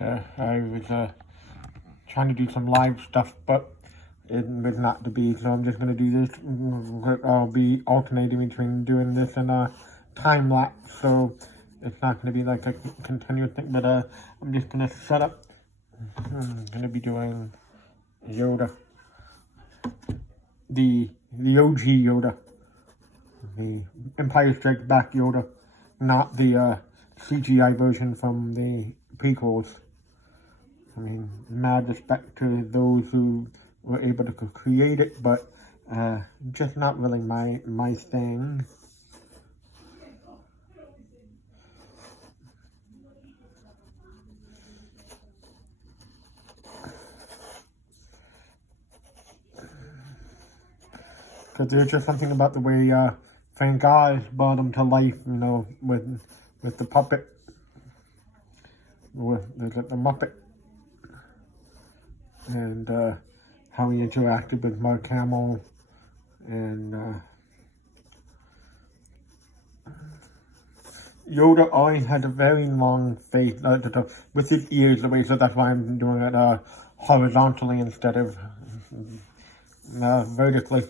I was trying to do some live stuff, but it was not to be, so I'm just going to do this. I'll be alternating between doing this and a time lapse, so it's not going to be like a continuous thing, but I'm just going to set up. I'm going to be doing Yoda, the OG Yoda, the Empire Strikes Back Yoda, not the CGI version from the prequels. I mean, mad respect to those who were able to create it, but just not really my thing. Because there's just something about the way Frank Oz brought him to life, you know, with the puppet, with the Muppet, and how he interacted with Mark Hamill, and Yoda always had a very long face with his ears away, so that's why I'm doing it horizontally instead of vertically.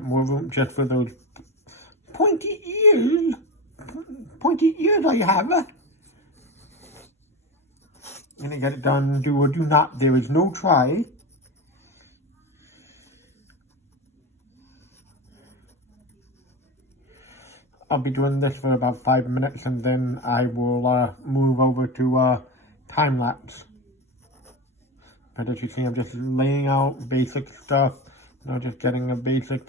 More room just for those pointy ears. Pointy ears I have. And I get it done, do or do not. There is no try. I'll be doing this for about 5 minutes, and then I will move over to time lapse. But as you see, I'm just laying out basic stuff. You know, just getting a basic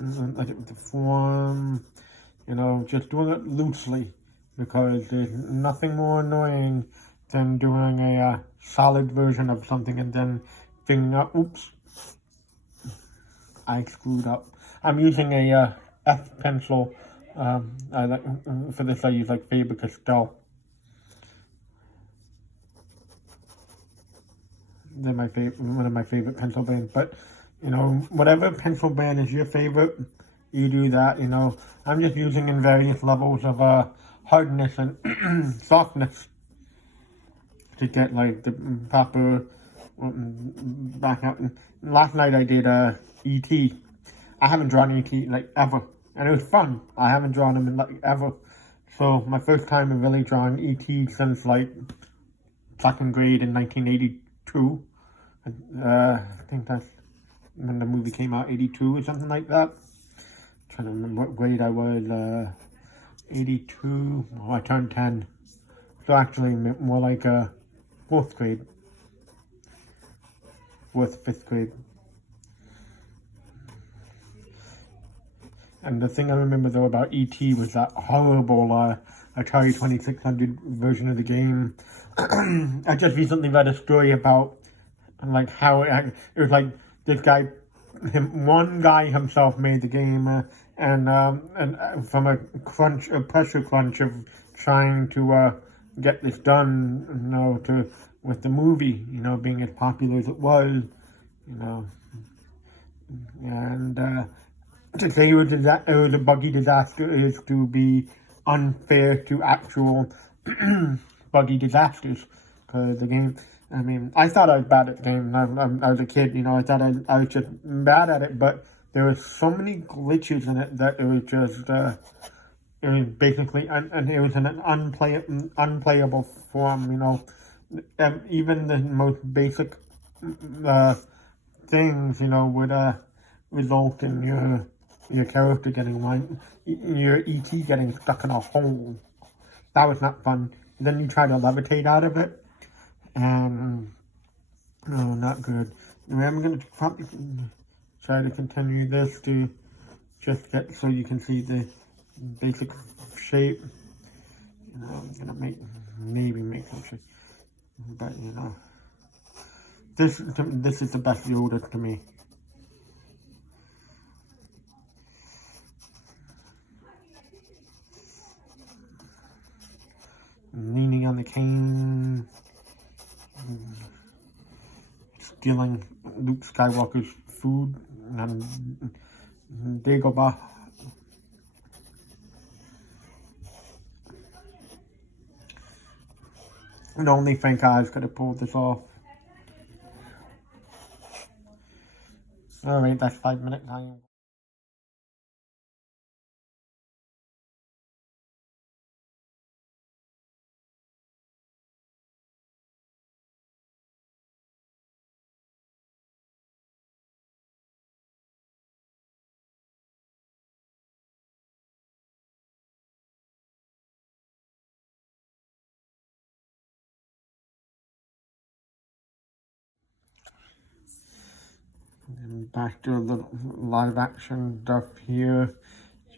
the form. You know, just doing it loosely, because there's nothing more annoying than doing a solid version of something and then figuring out, oops, I screwed up. I'm using a F pencil. For this I use like Faber-Castell. They're my favorite, one of my favorite pencil brands. But you know, whatever pencil brand is your favorite, you do that. You know, I'm just using in various levels of hardness and softness to get like the proper back out. Last night I did E.T. I haven't drawn E.T. like ever, and it was fun. I haven't drawn him in like ever. So my first time in really drawing E.T. since like second grade in 1982. I think that's when the movie came out, 82 or something like that. I'm trying to remember what grade I was. 82. Oh, I turned 10. So actually more like 4th grade. 4th, 5th grade. And the thing I remember though about E.T. was that horrible Atari 2600 version of the game. I just recently read a story about like how it was like this guy, one guy himself made the game, and from a pressure crunch of trying to get this done, you know, with the movie, you know, being as popular as it was, you know, and to say it was a buggy disaster is to be unfair to actual buggy disasters, because the game, I mean, I thought I was bad at the game. I was a kid, you know, I thought I was just bad at it, but there were so many glitches in it that it was just, it was basically, and it was in an unplayable form, you know. And even the most basic things, you know, would result in your character getting your E.T. getting stuck in a hole. That was not fun. Then you try to levitate out of it, and no, not good. Anyway, I'm going to probably try to continue this to just get so you can see the basic shape. You know, I'm going to maybe make some shape, but you know, this is the best Yoda to me. Leaning on the cane, stealing Luke Skywalker's food, and Dagobah. And only Frank Oz could have pulled this off. Alright, that's 5 minutes time. And back to a little live action stuff here.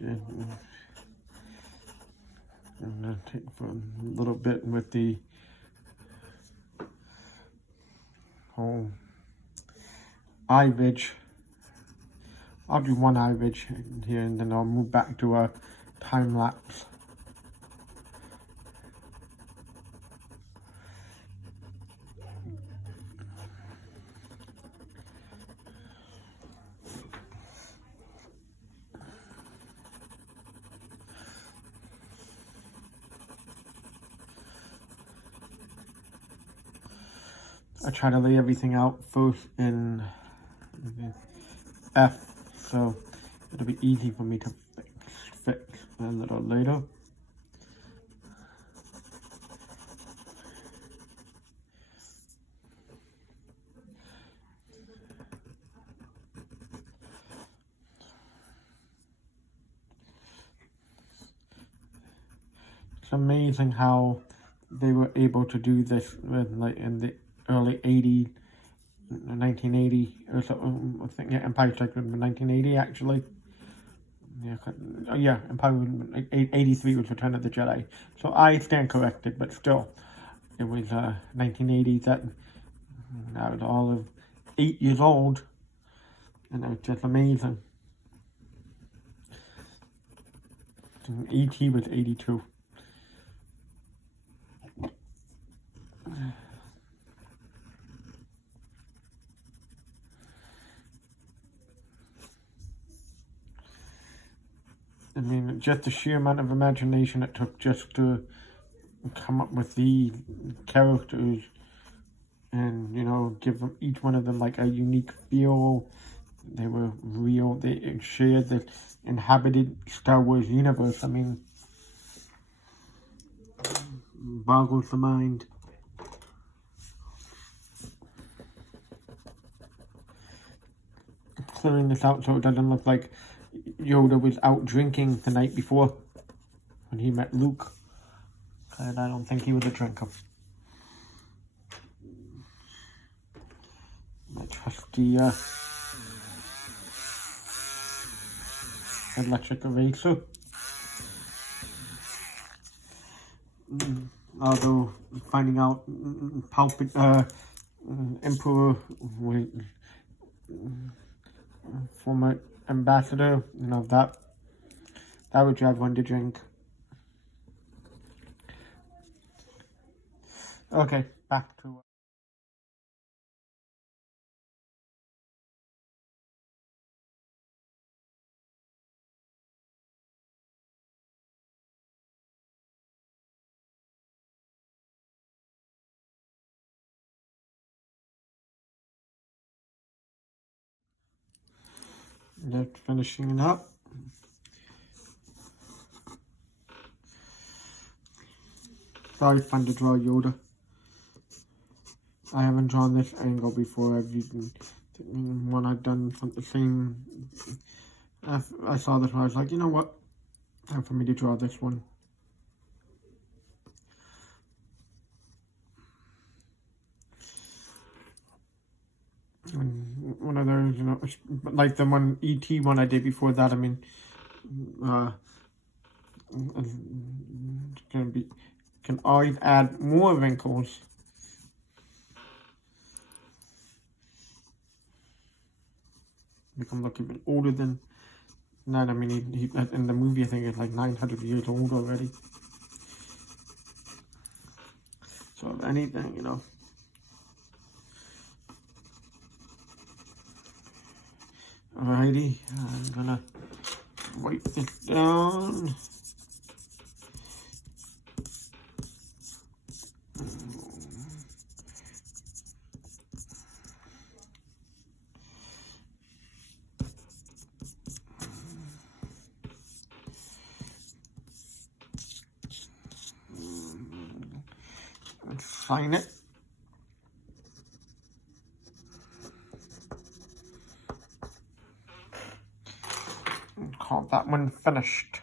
I'm gonna take for a little bit with the whole eye ridge. I'll do one eye ridge here and then I'll move back to a time lapse. I try to lay everything out first in F, so it'll be easy for me to fix a little later. It's amazing how they were able to do this with, like, in the early 80s, 1980 or so. I think Empire Strikes Back in 1980 actually. Yeah, Empire 83 was Return of the Jedi. So I stand corrected, but still, it was 1980 that I was all of 8 years old, and it was just amazing. E.T. was 82. I mean, just the sheer amount of imagination it took just to come up with the characters and, you know, give them, each one of them, like, a unique feel. They were real. They shared the inhabited Star Wars universe. I mean, boggles the mind. Clearing this out so it doesn't look like Yoda was out drinking the night before when he met Luke. And I don't think he was a drinker. My trusty electric eraser. Although finding out Emperor was former ambassador, you know, that would drive one to drink. Okay, back to just finishing it up. Very fun to draw Yoda. I haven't drawn this angle before. I've even one I've done from the same. I saw this one. I was like, you know what? Time for me to draw this one. And one of those, you know, like the one ET one I did before that. I mean, it's gonna be, can always add more wrinkles. Make him look even older than that. I mean, he in the movie I think he's like 900 years old already. So if anything, you know. Alrighty, I'm gonna write this down. sign it. Call that one finished.